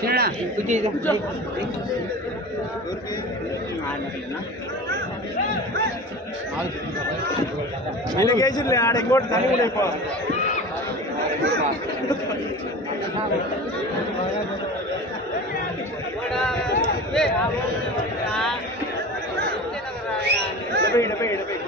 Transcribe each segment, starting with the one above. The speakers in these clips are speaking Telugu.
చిన్న కుర్చీ ఐదు కేజీలు ఆడ ఇంకోటి తల్లి కూడా అయిపో డెబ్బై డెబ్బై డెబ్బై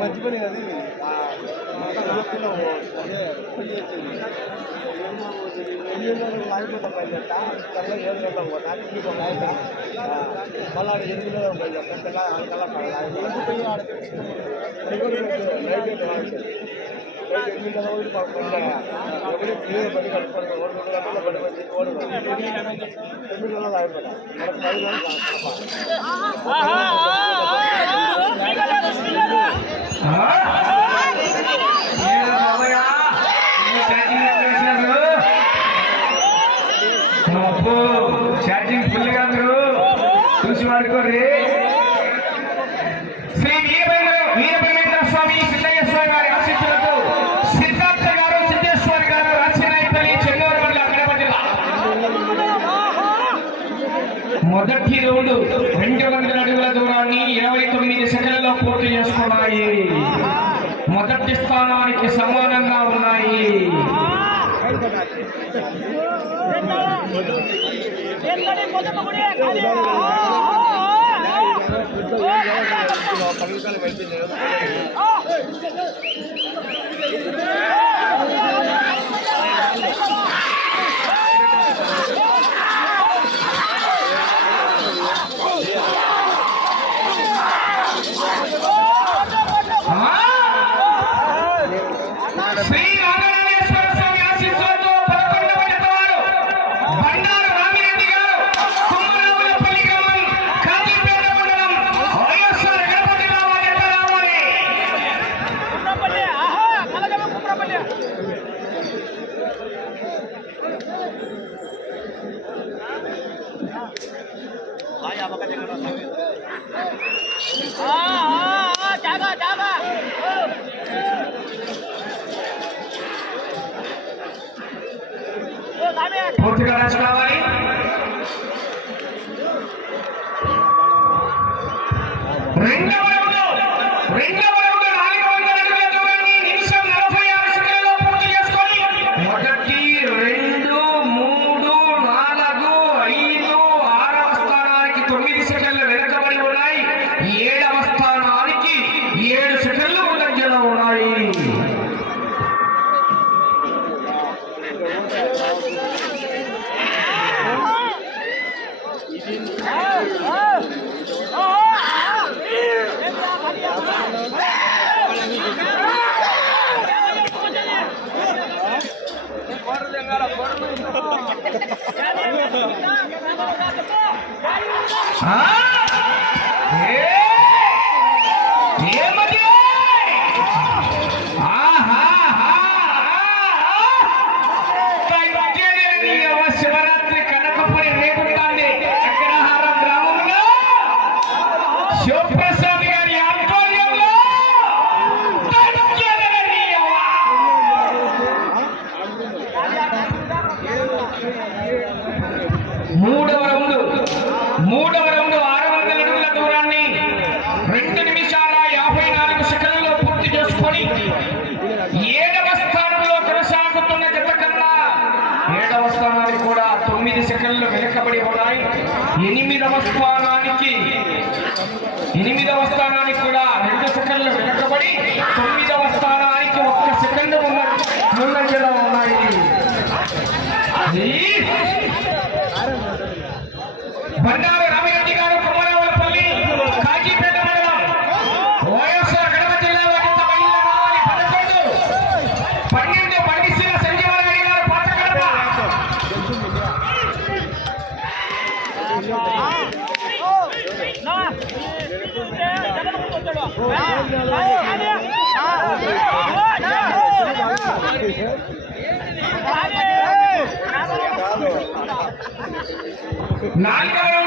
మంచి పని కదా మళ్ళీ ఎనిమిది ఛార్జింగ్ ఫుల్గా మీరు చూసి వాడుకోర్రి శ్రీ వీరభద్ర వీరభద్రేంద్ర స్వామి సిద్ధయ్య స్వామి వారి ఆశీస్సులతో సిద్ధార్థ గారు సిద్ధేశ్వరి గారు రాచినాయపల్లి చెన్నూరు మండల కడప జిల్లా మొదటి రెండు వందల అడుగుల దూరాన్ని ఇరవై తొమ్మిది సెకండ్లో పూర్తి చేసుకున్నాయి మొదటి స్థానానికి సమానంగా ఉన్నాయి శ్రీ 아, 아, 아, 잡아, 잡아. 포트가 다시 나와요. సెకండ్లు వెనుకబడి ఉన్నాయి. ఎనిమిదవ స్థానానికి ఎనిమిదవ స్థానానికి కూడా రెండు సెకండ్లు వెనుకబడి తొమ్మిదవ స్థానానికి ఒక్క సెకండ్ ముంద ముందంజలో ఉన్నాయి. బండారు నాలుగవ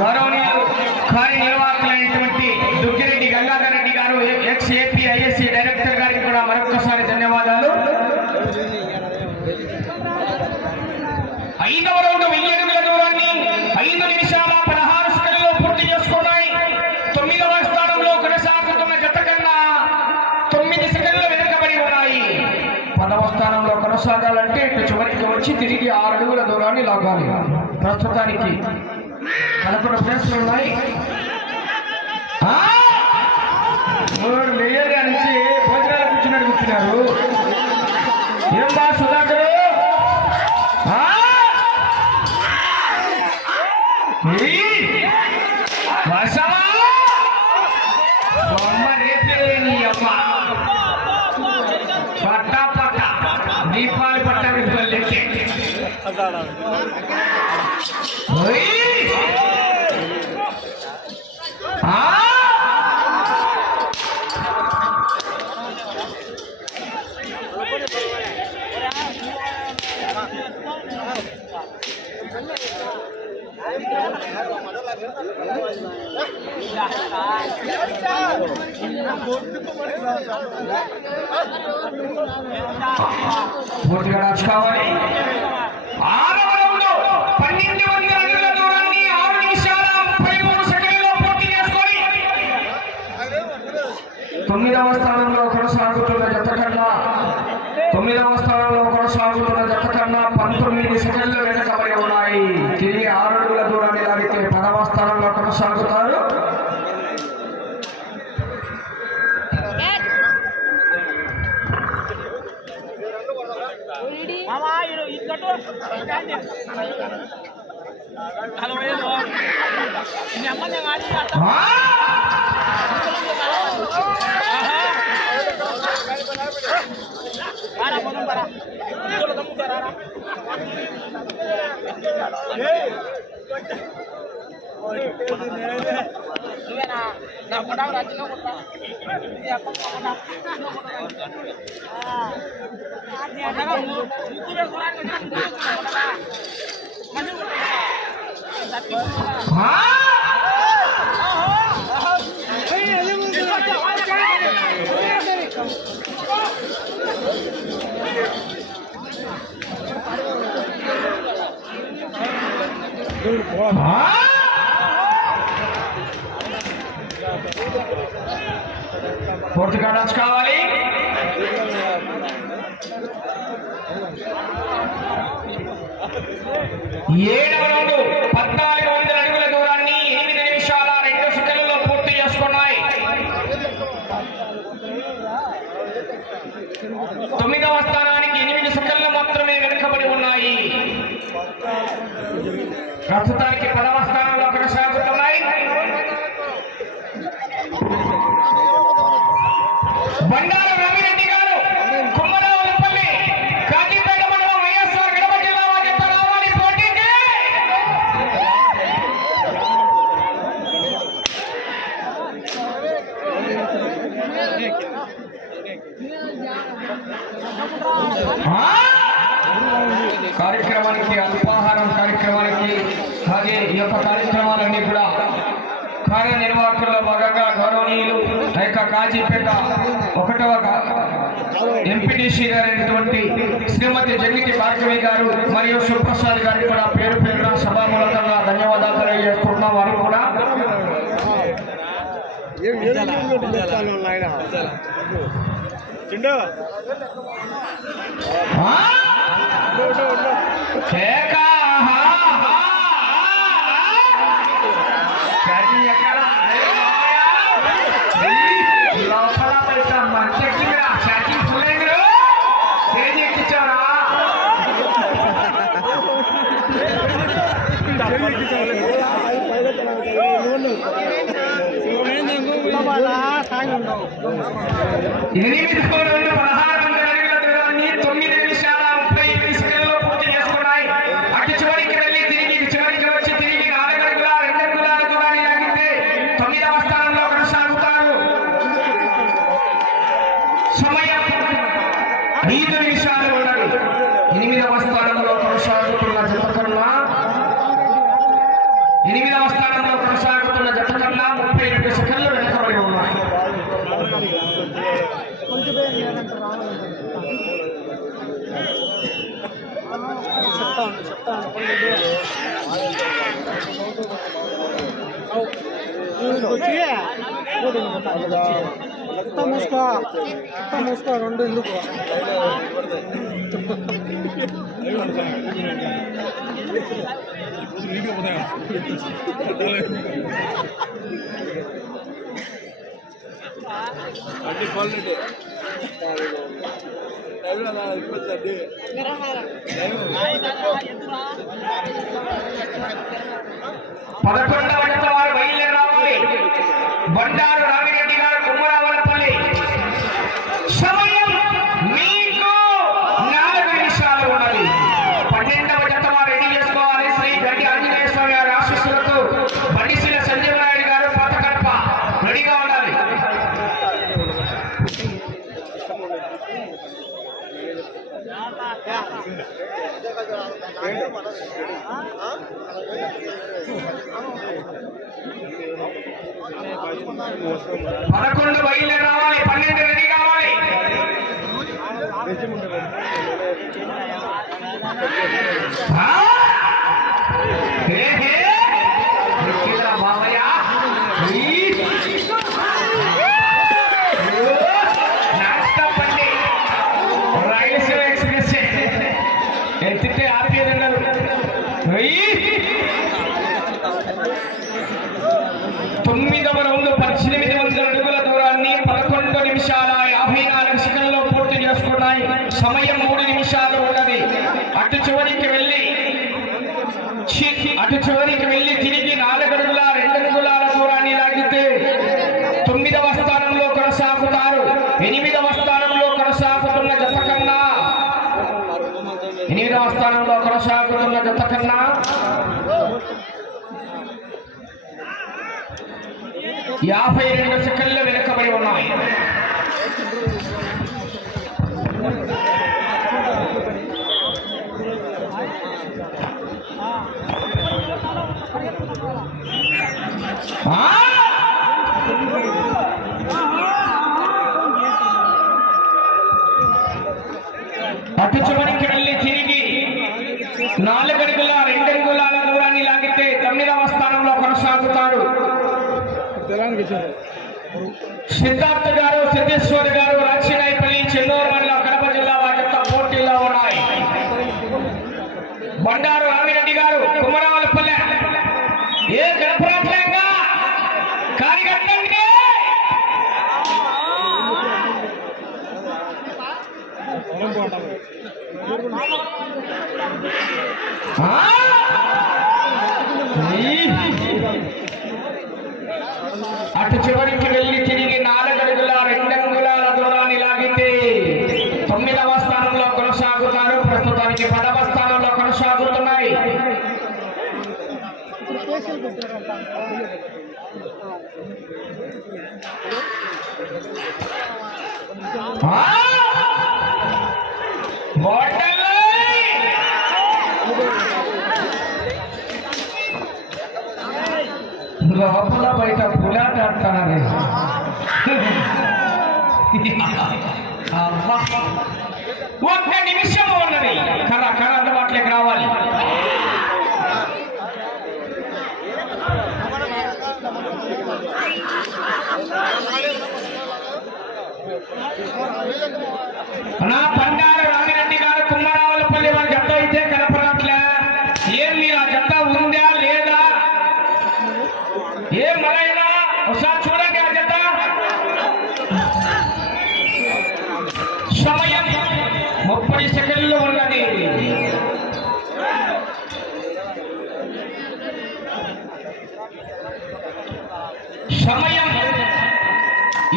గౌరవనీయులు కార్యనిర్వాహకులైనటువంటి దుగ్గిరెడ్డి గంగాధర్ రెడ్డి గారు ఎక్స్ ఏపీ ఐఎస్సీ డైరెక్టర్ గారికి కూడా మరొకసారి ధన్యవాదాలు. ఐదవ రౌండ్ వెయ్యి అడుగుల దూరాన్ని ఐదు నిమిషాల పదహారు సెకండ్లలో పూర్తి చేసుకున్నాయి. తొమ్మిదవ స్థానంలో కొనసాగుతున్న జత కన్నా తొమ్మిది సెకండ్లు వెనుకబడి ఉన్నాయి. పదవ స్థానం కొనసాగాలంటే ఇటు చివరికి వచ్చి తిరిగి ఆరు అడుగుల దూరాన్ని లాగాలి. ప్రస్తుతానికి పదకొండు ప్లేస్లు ఉన్నాయి. లేయర్ इकबाल पट्टा के పూర్తిగా రాసుకోవాలి ఆరవ రౌండ్ Ah! పూర్తిగా టచ్ కావాలి. ఏడవ రౌండ్ పద్నాలుగు వందల అడుగుల దూరాన్ని ఎనిమిది నిమిషాల రెండు సెకండ్లలో పూర్తి చేసుకున్నాయి. తొమ్మిదవ స్థానానికి ఎనిమిది సెకండ్లు మాత్రమే వెనుకబడి ఉన్నాయి. ప్రస్తుతం యొక్క కార్యక్రమాలన్నీ కూడా కార్యనిర్వాహకుల్లో భాగంగా గౌరవనీయులు ఆ యొక్క కాజీపేట ఒకటవ ఎంపీటీసీ గారైనటువంటి శ్రీమతి జగితి భార్గవి గారు మరియు సుప్రసాద్ గారికి కూడా పేరు పేరున సభామూలకంగా ధన్యవాదాలు తెలియజేసుకుంటున్నాం వారు కూడా చిండు ఎనిమిది కోడలు పదహారు వందల అడుగుల దూరాన్ని తొమ్మిది నిమిషాల ముప్పై ఎనిమిది సెకండ్లలో పూర్తి చేసుకున్నాయి అటు చివరికి వెళ్ళి తిరిగి చివరికి వచ్చి తిరిగి నాలుగు అడుగుల రెండు అడుగుల దూరాన్ని లాగితే తొమ్మిదవ స్థానంలో కొనసాగుతారు సమయం ఐదు నిమిషాలు ఉన్నది ఎనిమిదవ స్థానంలో కొనసాగుతున్న జత ఎనిమిదవ స్థానంలో కొనసాగుతున్న కన్నా ముప్పై రెండు సెకండ్లు వెనకబడి ఉన్నాయి మూసుకో మూసుకో రెండు ఎందుకు అన్ని క్వాలిటీ పదకొండవ జత వారు బయలుదేరి రావాలి బండారు రామిరెడ్డి గారు కుమ్మరావలపల్లి సమయం మీకు నాలుగు నిమిషాలు ఉన్నది పన్నెండవ జత వారు రెడీ చేసుకోవాలి శ్రీ గడ్డి ఆంజనేయ స్వామి గారి ఆశీస్సులతో బండిశీల సంజీవ నాయుడు గారు పాతకడప రెడీగా ఉండాలి పదకొండు బయలుదేరి రావాలి పన్నెండు రెడీ కావాలి ఆ? హే, హే. ఎక్కిరా బావయ్య. ఈ. ఓ, నాన్-స్టాప్ బండి. రాయలసీమ ఎక్స్ప్రెస్ ఎత్తితే ఆపేదన్నారు తొమ్మిదవ రౌండ్ పద్దెనిమిది వందల అడుగుల దూరాన్ని పదకొండు నిమిషాల యాభై నాలుగు సెకండ్లో పూర్తి చేసుకున్నాయి సమయం మూడు నిమిషాలు ఉన్నది అటు చివరికి వెళ్ళి చి- అటు చివరికి వెళ్ళి తిరిగి నాలుగు అడుగుల రెండు అడుగులాల దూరాన్ని లాగితే తొమ్మిదవ స్థానంలో కొనసాగుతారు ఎనిమిదవ స్థానంలో కొనసాగుతున్న జత కన్నా. ఎనిమిదవ స్థానంలో కొనసాగుతున్న జత కన్నా. యాభై రెండు అటు చివరికి వెళ్ళి తిరిగి నాలుగడుగుల రెండడుగులాల దూరాన్ని లాగితే తొమ్మిదవ స్థానంలో కొనసాగుతారు సిద్ధార్థ గారు సిద్ధేశ్వర్ ભાઈ బయట పులాట ఆడతానని ఒక్క నిమిషం ఉన్నది కర కర అందుబాటులోకి రావాలి. నా పండా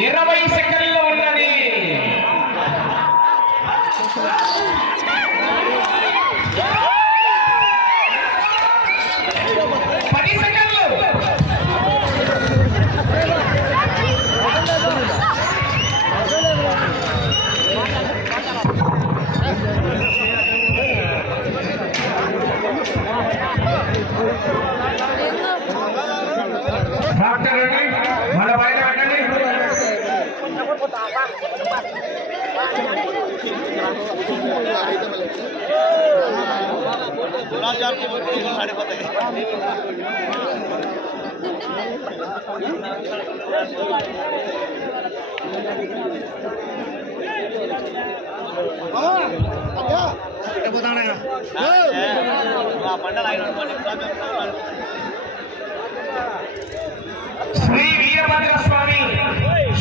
ఇరవై సెకండ్ శ్రీ వీరభద్ర స్వామి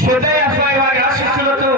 సుదయ స్వామి వారి ఆశీస్సులతో